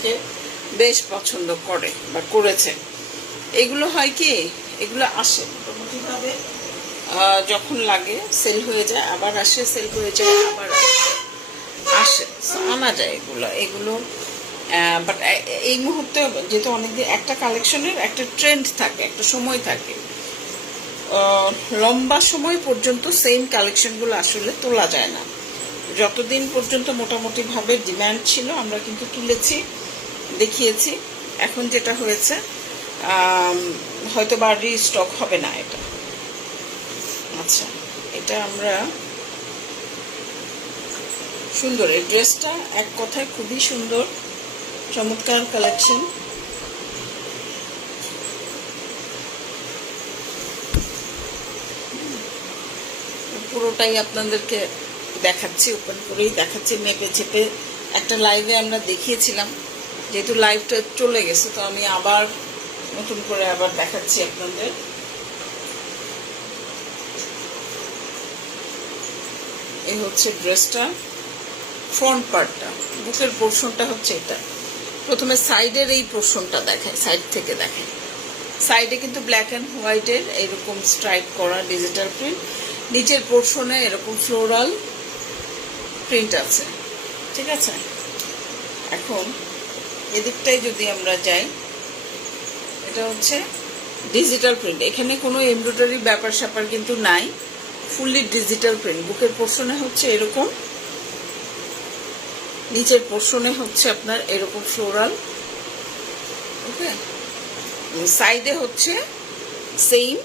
আমাকে বেশ পছন্দ করে বা করেছে। এগুলো হয় কি? এগুলো আসে। মোটামুটিভাবে যখন লাগে সেল হয়ে যায়, আবার আসে সেল হয়ে যায়, আবার আসে। আনা যায় এগুলো। এগুলো বাট এই মুহূর্তে যেহেতু অনেকদিন একটা কালেকশনের একটা ট্রেন্ড থাকে, একটা সময় থাকে লম্বা সময় পর্যন্ত সেম কালেকশনগুলো আসলে তোলা যায় না। যতদিন পর্যন্ত মোটামুটিভাবে ডিম্যান্ড ছিল, আমরা কিন্তু তুলেছি। দেখিয়েছি। এখন যেটা হয়েছে হয়তো বা রিস্টক হবে না এটা। আচ্ছা এটা আমরা সুন্দর। এই ড্রেসটা এক কথায় খুবই সুন্দর, চমৎকার কালেকশন পুরোটাই আপনাদেরকে দেখাচ্ছি, ওপেন করেই দেখাচ্ছি মেপে চেপে একটা লাইভে আমরা দেখিয়েছিলাম। যেহেতু লাইভটা চলে গেছে, তো আমি আবার নতুন করে আবার দেখাচ্ছি আপনাদের। এই হচ্ছে ড্রেসটা ফ্রন্ট পার্টটা বুকের পোর্শনটা হচ্ছে এটা। প্রথমে সাইডের এই পোর্শনটা দেখায় সাইড থেকে দেখায় সাইডে কিন্তু ব্ল্যাক অ্যান্ড হোয়াইটের এরকম স্ট্রাইপ করা ডিজিটাল প্রিন্ট নিচের পোর্শনে এরকম ফ্লোরাল প্রিন্ট আছে। ঠিক আছে? এখন এদিকটাই যদি আমরা যাই, এটা হচ্ছে ডিজিটাল প্রিন্ট এখানে কোনো এমব্রয়ডারি ব্যাপার স্যাপার কিন্তু নাই ফুললি ডিজিটাল প্রিন্ট বুকের পোর্শনে হচ্ছে এরকম, নিচের পোর্শনে হচ্ছে আপনার এরকম ফ্লোরাল ওকে সাইডে হচ্ছে সেম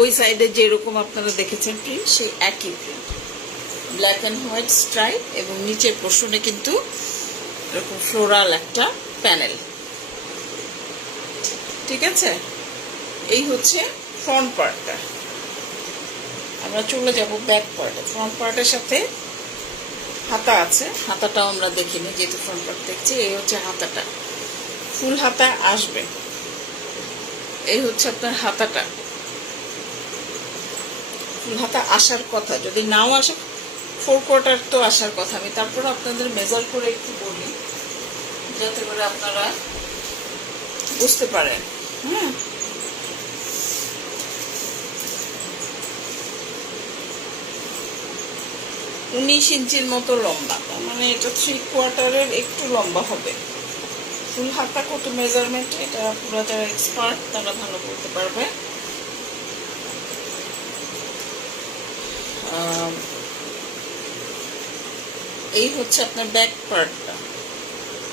ওই সাইডে যেরকম আপনারা দেখেছেন প্রিন্ট সেই একই print black and white stripe এবং নিচের পোর্শনে কিন্তু এরকম ফ্লোরাল একটা প্যানেল। ঠিক আছে? এই হচ্ছে ফ্রন্ট পার্টটা আমরা চলে যাব ব্যাক পার্টে ফ্রন্ট পার্টের সাথে হাতা আছে। হাতাটাও আমরা দেখিনি, যেহেতু ফ্রন্ট পার্ট দেখছি, এই হচ্ছে হাতাটা। ফুল হাতা আসবে। এই হচ্ছে আপনার হাতাটা। ফুল হাতা আসার কথা। যদি নাও আসে ফোর কোয়ার্টার তো আসার কথা। আমি তারপর আপনাদের মেজার করে একটু বলি। যাতে করে আপনারা বুঝতে পারেন। হ্যাঁ উনিশ ইঞ্চির মতো লম্বা তার মানে এটা থ্রি কোয়ার্টারের একটু লম্বা হবে। ফুল হাতা কত মেজারমেন্ট এটা পুরো যারা এক্সপার্ট তারা ভালো করতে পারবে। এই হচ্ছে আপনার ব্যাক পার্টটা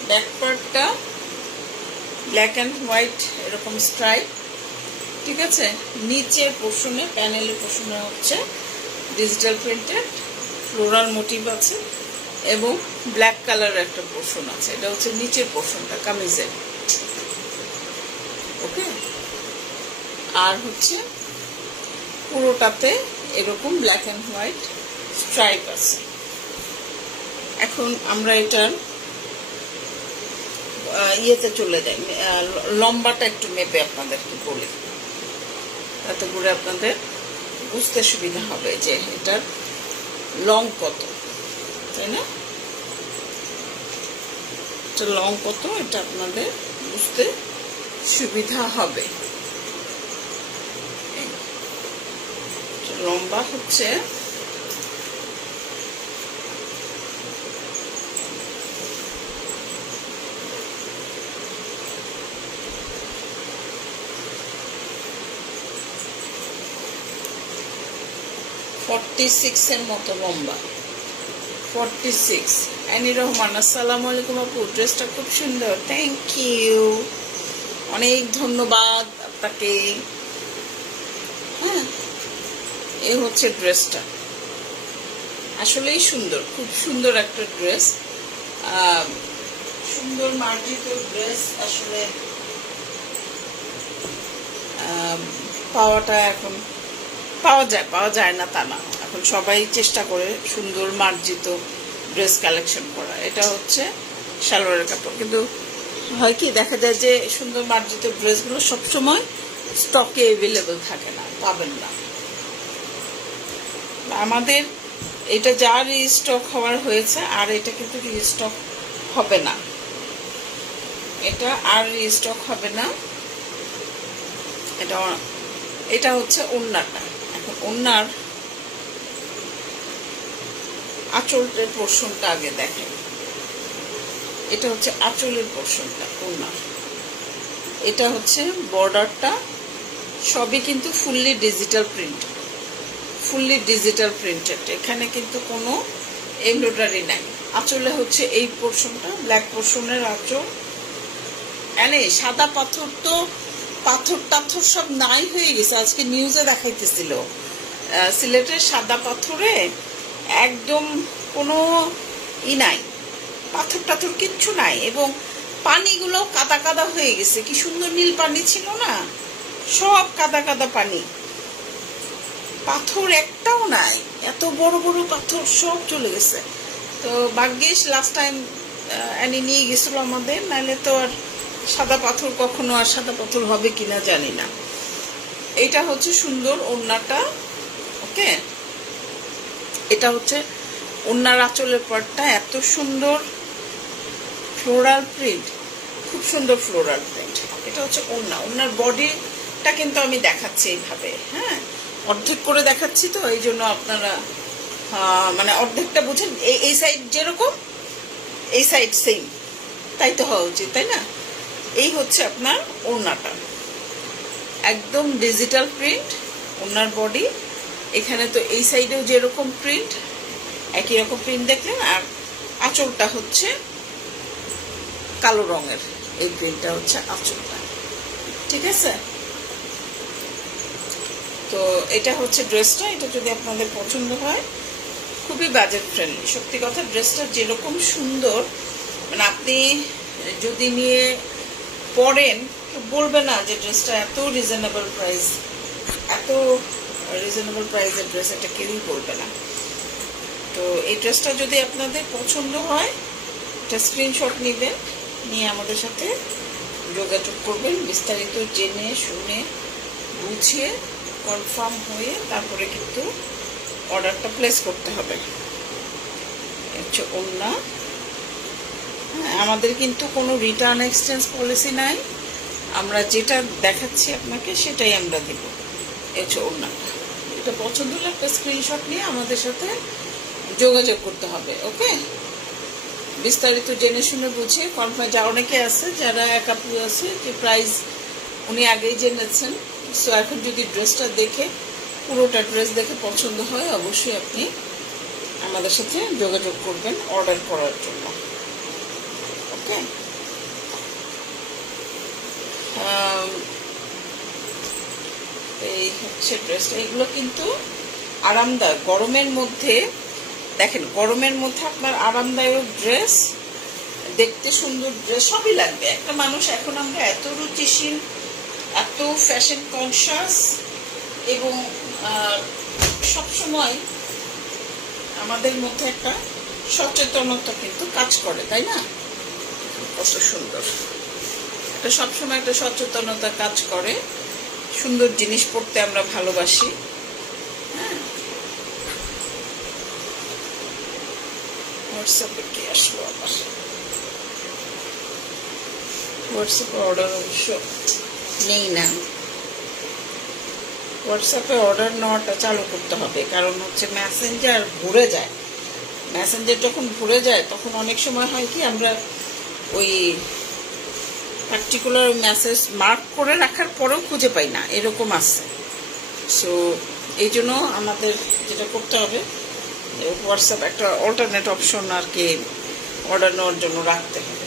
ব্যাক পার্টটা ব্ল্যাক অ্যান্ড হোয়াইট এরকম স্ট্রাইপ, ঠিক আছে? নিচের পোর্শনে প্যানেলের পোর্শনে হচ্ছে ডিজিটাল প্রিন্টেড, ফ্লোরাল মোটিভ আছে এবং ব্ল্যাক কালারের একটা পোর্শন আছে। এটা হচ্ছে নিচের পোর্শনটা কামিজের। ওকে? আর হচ্ছে পুরোটাতে এরকম ব্ল্যাক অ্যান্ড হোয়াইট স্ট্রাইপ আছে। এখন আমরা এটার ইয়েতে চলে যাই লম্বাটা একটু মেপে আপনাদেরকে বলি। তাতে করে আপনাদের বুঝতে সুবিধা হবে যে এটার লং কত, তাই না? এটা লং কত, এটা আপনাদের বুঝতে সুবিধা হবে। লম্বা হচ্ছে ফর্টি সিক্সের মতো লম্বা ফর্টি সিক্স অ্যানি রহমান, আসসালামু আলাইকুম আপু। ড্রেসটা খুব সুন্দর। থ্যাংক ইউ অনেক ধন্যবাদ আপনাকে। হ্যাঁ এই হচ্ছে ড্রেসটা আসলেই সুন্দর, খুব সুন্দর একটা ড্রেস সুন্দর মার্জিত ড্রেস আসলে পাওয়াটা এখন পাওয়া যায় পাওয়া যায় না তা না। এখন সবাই চেষ্টা করে সুন্দর মার্জিত ড্রেস কালেকশন করা। এটা হচ্ছে সালোয়ারের কাপড়। কিন্তু হয় কি, দেখা যায় যে সুন্দর মার্জিত ড্রেসগুলো সবসময় স্টকে অ্যাভেলেবেল থাকে না, পাবেন না। আমাদের এটা যা রিস্টক হওয়ার হয়েছে, আর এটা কিন্তু রিস্টক হবে না। এটা আর স্টক হবে না। এটা এটা হচ্ছে ওন্নাটা ওন্নার আঁচলের পোর্শনটা আগে দেখেন। এটা হচ্ছে আঁচলের পোর্শনটা ওনার। এটা হচ্ছে বর্ডারটা সবই কিন্তু fully digital print fully digital printed এখানে কিন্তু কোনো এমব্রয়ডারি নাই। আঁচলে হচ্ছে এই পোর্শনটা ব্ল্যাক পোর্শনের আঁচল। এনে সাদা পাথর তো পাথর টাথর সব নাই হয়ে গেছে। আজকে নিউজে দেখাইতেছিল। সিলেটের সাদা পাথরে একদম কোনো ই নাই। পাথর টাথর কিচ্ছু নাই এবং পানিগুলো কাদা কাদা হয়ে গেছে। কি সুন্দর নীল পানি ছিল না? সব কাদা কাদা পানি। পাথর একটাও নাই। এত বড় বড় পাথর সব চলে গেছে। তো ভাগ্যিস লাস্ট টাইম এনে নিয়ে গেছিল আমাদের, নাহলে তো আর সাদা পাথর কখনো আর সাদা পাথর হবে কিনা জানি না। এটা হচ্ছে সুন্দর ওড়নাটা। ওকে এটা হচ্ছে ওড়নার আঁচলের পরটা এত সুন্দর ফ্লোরাল প্রিন্ট, খুব সুন্দর ফ্লোরাল প্রিন্ট। এটা হচ্ছে ওড়না ওনার বডিটা কিন্তু আমি দেখাচ্ছি এইভাবে হ্যাঁ? অর্ধেক করে দেখাচ্ছি তো, এই জন্য আপনারা মানে অর্ধেকটা বুঝেন এই এই সাইড যেরকম, এই সাইড সেম তাই তো হওয়া উচিত, তাই না? এই হচ্ছে আপনার ওড়নাটা একদম ডিজিটাল প্রিন্ট ওনার বডি এখানে তো এই সাইডেও যেরকম প্রিন্ট একই রকম প্রিন্ট দেখলেন আর আঁচলটা হচ্ছে কালো রঙের। এই প্রিন্টটা হচ্ছে আঁচলটা। ঠিক আছে? তো এটা হচ্ছে ড্রেসটা এটা যদি আপনাদের পছন্দ হয়, খুবই বাজেট ফ্রেন্ডলি সত্যি কথা ড্রেসটা যেরকম সুন্দর মানে আপনি যদি নিয়ে কেউ বলবে না যে ড্রেসটা এত রিজনেবল প্রাইস এত রিজনেবল প্রাইসের ড্রেস এটা কেউই বলবে না। তো এই ড্রেসটা যদি আপনাদের পছন্দ হয় এটা স্ক্রিনশট নেবেন নিয়ে আমাদের সাথে যোগাযোগ করবেন বিস্তারিত জেনে শুনে বুঝিয়ে কনফার্ম হয়ে তারপরে কিন্তু অর্ডারটা প্লেস করতে হবে। হচ্ছে ওন্না হ্যাঁ, আমাদের কিন্তু কোনো রিটার্ন এক্সচেঞ্জ পলিসি নাই। আমরা যেটা দেখাচ্ছি আপনাকে সেটাই আমরা দিব। হচ্ছে ওন্নাটা এটা পছন্দ হলে একটা স্ক্রিনশট নিয়ে আমাদের সাথে যোগাযোগ করতে হবে ওকে বিস্তারিত জেনে শুনে বুঝিয়ে কনফার্ম যা অনেকে আছে যারা একাপু আছে, যে প্রাইস উনি আগেই জেনেছেন সো এখন যদি ড্রেসটা দেখে, পুরোটা ড্রেস দেখে পছন্দ হয়, অবশ্যই আপনি আমাদের সাথে যোগাযোগ করবেন অর্ডার করার জন্য ওকে এই হচ্ছে ড্রেসটা এগুলো কিন্তু আরামদায়ক। গরমের মধ্যে, দেখেন, গরমের মধ্যে আপনার আরামদায়ক ড্রেস দেখতে সুন্দর ড্রেস সবই লাগবে। একটা মানুষ এখন আমরা এত রুচিশীল, এত ফ্যাশন কনসিয়াস এবং সব সময় আমাদের মধ্যে একটা সচেতনতা কিন্তু কাজ করে, তাই না? কত সুন্দর। এটা সবসময় একটা সচেতনতা কাজ করে। সুন্দর জিনিস পড়তে আমরা ভালোবাসি। হ্যাঁ। হোয়াটসঅ্যাপে কি হোয়াটসঅ্যাপে অর্ডার নেই না। হোয়াটসঅ্যাপে অর্ডার নেওয়াটা চালু করতে হবে, কারণ হচ্ছে মেসেঞ্জার ভরে যায়। মেসেঞ্জার যখন ভরে যায়, তখন অনেক সময় হয় কি, আমরা ওই পার্টিকুলার মেসেজ মার্ক করে রাখার পরেও খুঁজে পাই না। এরকম আছে। সো এই জন্য আমাদের যেটা করতে হবে হোয়াটসঅ্যাপ একটা অল্টারনেট অপশন আর কি অর্ডার নেওয়ার জন্য রাখতে হবে।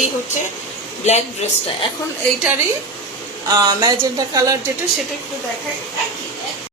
এই হচ্ছে ব্ল্যাক ড্রেসটা এখন এইটারই ম্যাজেন্টা কালার যেটা, সেটা একটু দেখায় একই।